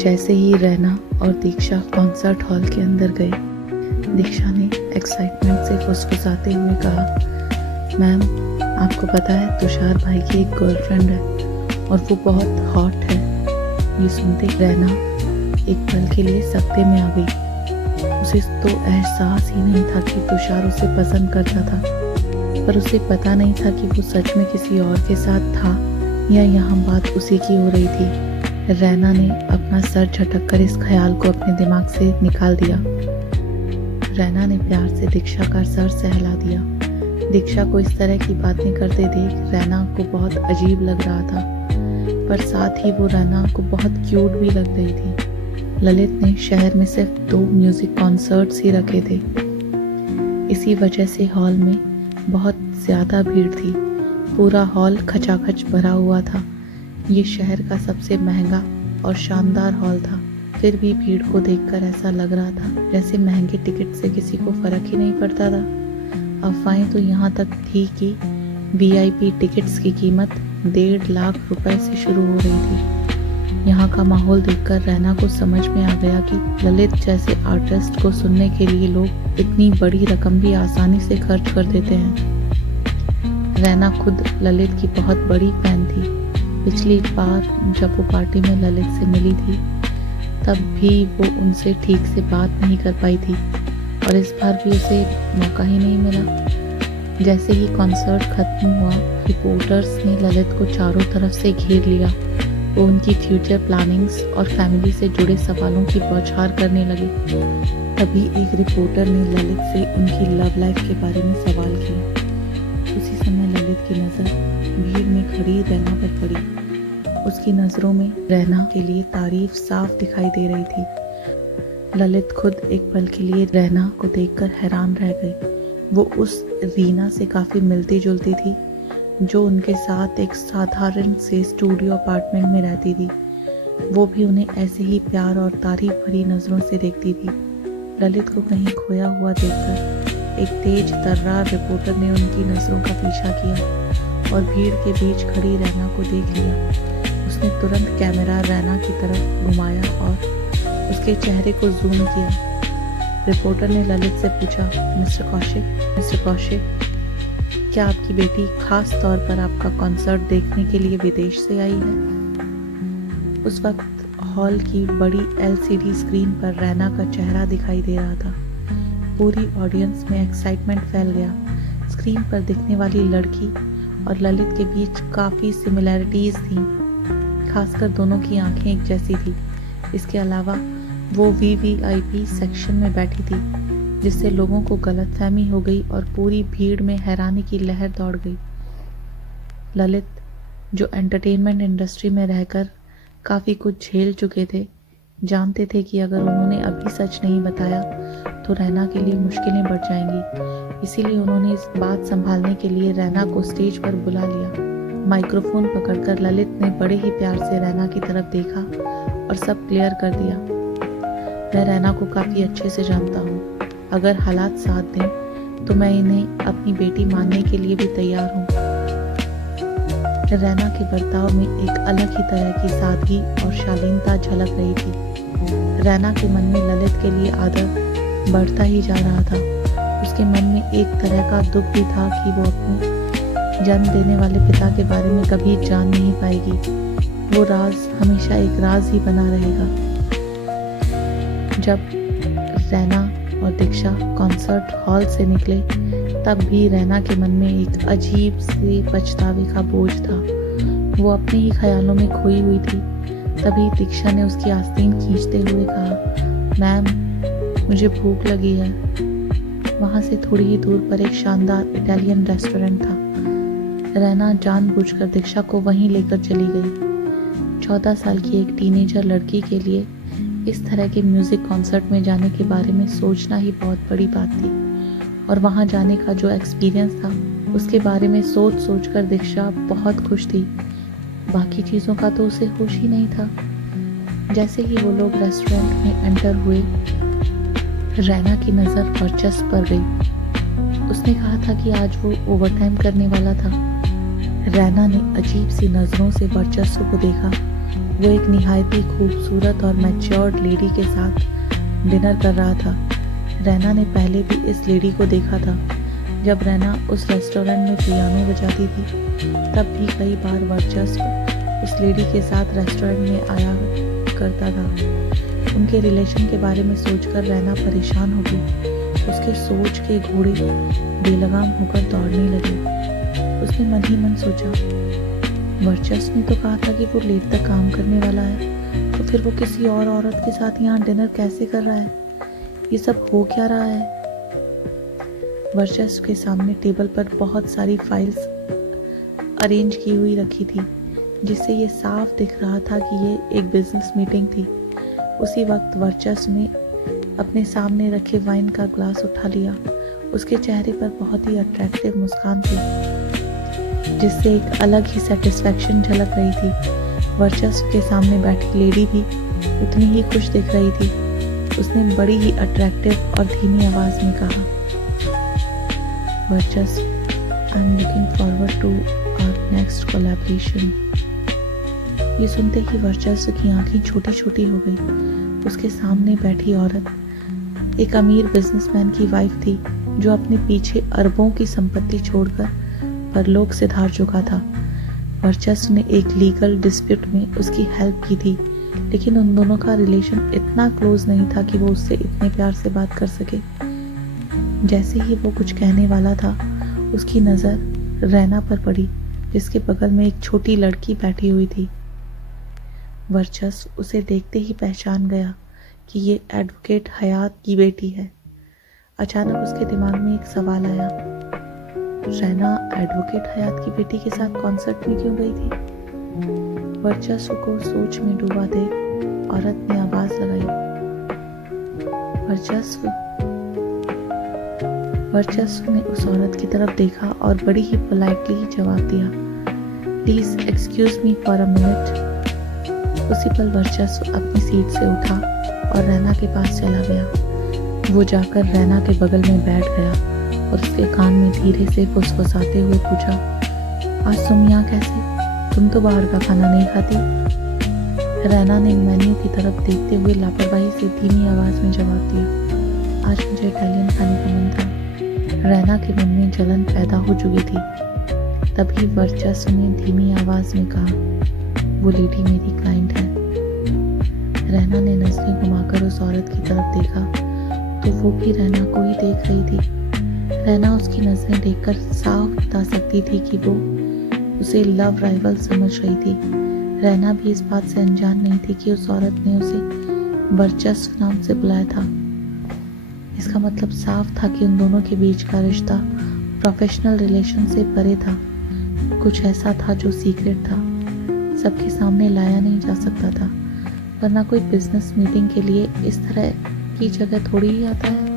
जैसे ही रैना और दीक्षा concert hall के अंदर गए, दीक्षा ने एक्साइटमेंट से फुसफुसाते हुए कहा, मैम आपको पता है तुषार भाई की एक गर्लफ्रेंड है और वो बहुत हॉट है। ये सुनते रैना एक पल के लिए सकते में आ गई। उसे तो एहसास ही नहीं था कि तुषार उसे पसंद करता था, पर उसे पता नहीं था कि वो सच में किसी और के साथ था या यहाँ बात उसी की हो रही थी। रैना ने अपना सर झटककर इस ख्याल को अपने दिमाग से निकाल दिया। रैना ने प्यार से दीक्षा का सर सहला दिया। दीक्षा को इस तरह की बातें करते देख रैना को बहुत अजीब लग रहा था, पर साथ ही वो रैना को बहुत क्यूट भी लग रही थी। ललित ने शहर में सिर्फ 2 म्यूजिक कॉन्सर्ट्स ही रखे थे। इसी वजह से हॉल में बहुत ज़्यादा भीड़ थी। पूरा हॉल खचाखच भरा हुआ था। ये शहर का सबसे महंगा और शानदार हॉल था। फिर भी भीड़ को देखकर ऐसा लग रहा था जैसे महंगे टिकट से किसी को फर्क ही नहीं पड़ता था। अफवाहें तो यहाँ तक थी कि VIP टिकट्स की कीमत 1.5 लाख रुपए से शुरू हो रही थी। यहाँ का माहौल देखकर रैना को समझ में आ गया कि ललित जैसे आर्टिस्ट को सुनने के लिए लोग इतनी बड़ी रकम भी आसानी से खर्च कर देते हैं। रैना खुद ललित की बहुत बड़ी फैन थी। पिछली बार जब वो पार्टी में ललित से मिली थी तब भी वो उनसे ठीक से बात नहीं कर पाई थी और इस बार भी उसे मौका ही नहीं मिला। जैसे ही कॉन्सर्ट खत्म हुआ, रिपोर्टर्स ने ललित को चारों तरफ से घेर लिया। वो उनकी फ्यूचर प्लानिंग्स और फैमिली से जुड़े सवालों की बौछार करने लगे। तभी एक रिपोर्टर ने ललित से उनकी लव लाइफ के बारे में सवाल किया। उसी समय ललित की नज़र भीड़ में खड़ी रैना पर पड़ी। उसकी नज़रों में रैना के लिए तारीफ साफ दिखाई दे रही थी। ललित खुद एक पल के लिए रैना को देखकर हैरान रह गई। वो उस रीना से काफ़ी मिलती जुलती थी जो उनके साथ एक साधारण से स्टूडियो अपार्टमेंट में रहती थी। वो भी उन्हें ऐसे ही प्यार और तारीफ भरी नज़रों से देखती थी। ललित को कहीं खोया हुआ देखकर एक तेज तर्रार रिपोर्टर ने उनकी नज़रों का पीछा किया और भीड़ के बीच खड़ी रैना को देख लिया। उसने तुरंत कैमरा रैना की तरफ घुमाया और उसके चेहरे को जूम किया। रिपोर्टर ने ललित से पूछा, मिस्टर कौशिक, क्या आपकी बेटी खास तौर पर आपका कॉन्सर्ट देखने के लिए विदेश से आई है? उस वक्त हॉल की बड़ी LCD स्क्रीन पर रैना का चेहरा दिखाई दे रहा था। पूरी ऑडियंस में एक्साइटमेंट फैल गया। स्क्रीन पर दिखने वाली लड़की और ललित के बीच काफ़ी सिमिलैरिटीज़ थीं। खासकर दोनों की आंखें एक जैसी थी। इसके अलावा वो VVIP सेक्शन में बैठी थी, जिससे लोगों को गलतफहमी हो गई और पूरी भीड़ में हैरानी की लहर दौड़ गई। ललित, जो एंटरटेनमेंट इंडस्ट्री में रहकर काफ़ी कुछ झेल चुके थे, जानते थे कि अगर उन्होंने अभी सच नहीं बताया तो रैना के लिए मुश्किलें बढ़ जाएंगी। इसीलिए उन्होंने इस बात संभालने के लिए रैना को स्टेज पर बुला लिया। माइक्रोफोन पकड़कर ललित ने बड़े ही प्यार से रैना की तरफ देखा और सब क्लियर कर दिया। मैं रैना को काफ़ी अच्छे से जानता हूँ। अगर हालात साथ दें तो मैं इन्हें अपनी बेटी मानने के लिए भी तैयार हूँ। रैना के बर्ताव में एक अलग ही तरह की सादगी और शालीनता झलक रही थी। रैना के मन में ललित के लिए आदर बढ़ता ही जा रहा था। उसके मन में एक तरह का दुख भी था कि वो अपने जन्म देने वाले पिता के बारे में कभी जान नहीं पाएगी। वो राज हमेशा एक राज ही बना रहेगा। जब रैना और दीक्षा कॉन्सर्ट हॉल से निकले तब भी रैना के मन में एक अजीब से पछतावे का बोझ था। वो अपने ही ख्यालों में खोई हुई थी। तभी दीक्षा ने उसकी आस्तीन खींचते हुए कहा, मैम मुझे भूख लगी है। वहाँ से थोड़ी ही दूर पर एक शानदार इटालियन रेस्टोरेंट था। रैना जानबूझकर दीक्षा को वहीं लेकर चली गई। 14 साल की एक टीनेजर लड़की के लिए इस तरह के म्यूज़िक कॉन्सर्ट में जाने के बारे में सोचना ही बहुत बड़ी बात थी और वहाँ जाने का जो एक्सपीरियंस था उसके बारे में सोच कर दीक्षा बहुत खुश थी। बाकी चीज़ों का तो उसे होश ही नहीं था। जैसे ही वो लोग रेस्टोरेंट में एंटर हुए, रैना की नज़र वर्चस्व पर गई। उसने कहा था कि आज वो ओवरटाइम करने वाला था। रैना ने अजीब सी नज़रों से वर्चस्व को देखा। वो एक निहायती खूबसूरत और मैच्योर्ड लेडी के साथ डिनर कर रहा था। रैना ने पहले भी इस लेडी को देखा था। जब रैना उस रेस्टोरेंट में पियानो बजाती थी तब भी कई बार वर्चस्व उस लेडी के साथ रेस्टोरेंट में आया करता था। उनके रिलेशन के बारे में सोचकर रैना परेशान हो गई। उसके सोच के घोड़े बेलगाम होकर दौड़ने लगे। उसने मन ही मन सोचा, वर्चस्व ने तो कहा था कि वो लेट तक काम करने वाला है, तो फिर वो किसी और औरत के साथ यहाँ डिनर कैसे कर रहा है? ये सब हो क्या रहा है? वर्चस्व के सामने टेबल पर बहुत सारी फाइल्स अरेंज की हुई रखी थी, जिससे ये साफ दिख रहा था कि ये एक बिजनेस मीटिंग थी। उसी वक्त वर्चस्व ने अपने सामने रखे वाइन का ग्लास उठा लिया। उसके चेहरे पर बहुत ही अट्रैक्टिव मुस्कान थी, जिससे एक अलग ही सेटिस्फैक्शन झलक रही थी। वर्चस्व के सामने बैठी लेडी भी उतनी ही खुश दिख रही थी। उसने बड़ी ही अट्रैक्टिव और धीमी आवाज में कहा, वर्चस्व, I am looking forward to our next collaboration. ये सुनते ही वर्चस्व की आंखें छोटी छोटी हो गई। उसके सामने बैठी औरत एक अमीर बिजनेसमैन की वाइफ थी, जो अपने पीछे अरबों की संपत्ति छोड़कर परलोक से धार चुका था। वर्चस्व ने एक लीगल डिस्प्यूट में उसकी हेल्प की थी, लेकिन उन दोनों का रिलेशन इतना क्लोज नहीं था कि वो उससे इतने प्यार से बात कर सके। जैसे ही वो कुछ कहने वाला था, उसकी नज़र रैना पर पड़ी, जिसके बगल में एक छोटी लड़की बैठी हुई थी। वर्चस्व उसे देखते ही पहचान गया कि ये एडवोकेट हयात की बेटी है। अचानक उसके दिमाग में एक सवाल आया, रैना एडवोकेट हयात की बेटी के साथ कॉन्सर्ट में क्यों गई थी? वर्चस्व को सोच में डूबा देख औरत ने आवाज लगाई, वर्चस्व ने उस औरत की तरफ देखा और बड़ी ही पोलाइटली जवाब दिया, please excuse me for a minute. उसी पल वर्चस्व अपनी सीट से उठा और रैना के पास चला गया। वो जाकर रैना के बगल में बैठ गया और उसके कान में धीरे से फुसफुसाते हुए पूछा, आज तुम यहाँ कैसे? तुम तो बाहर का खाना नहीं खाती। रैना ने मेन्यू की तरफ देखते हुए लापरवाही से धीमी आवाज में जवाब दिया, आज मुझे इटालियन खाने का मन था। रैना के मन में जलन पैदा हो चुकी थी। तभी वर्चस्व ने धीमी आवाज में कहा, वो लेडी मेरी क्लाइंट है। रैना ने नजरें घुमाकर उस औरत की तरफ देखा तो वो भी रैना को ही देख रही थी। रैना उसकी नजरें देखकर साफ बता सकती थी कि वो उसे लव राइवल समझ रही थी। रैना भी इस बात से अनजान नहीं थी कि उस औरत ने उसे वर्चस्व नाम से बुलाया था। इसका मतलब साफ था कि उन दोनों के बीच का रिश्ता प्रोफेशनल रिलेशन से परे था। कुछ ऐसा था जो सीक्रेट था, सबके सामने लाया नहीं जा सकता था, वरना कोई बिजनेस मीटिंग के लिए इस तरह की जगह थोड़ी ही आता है।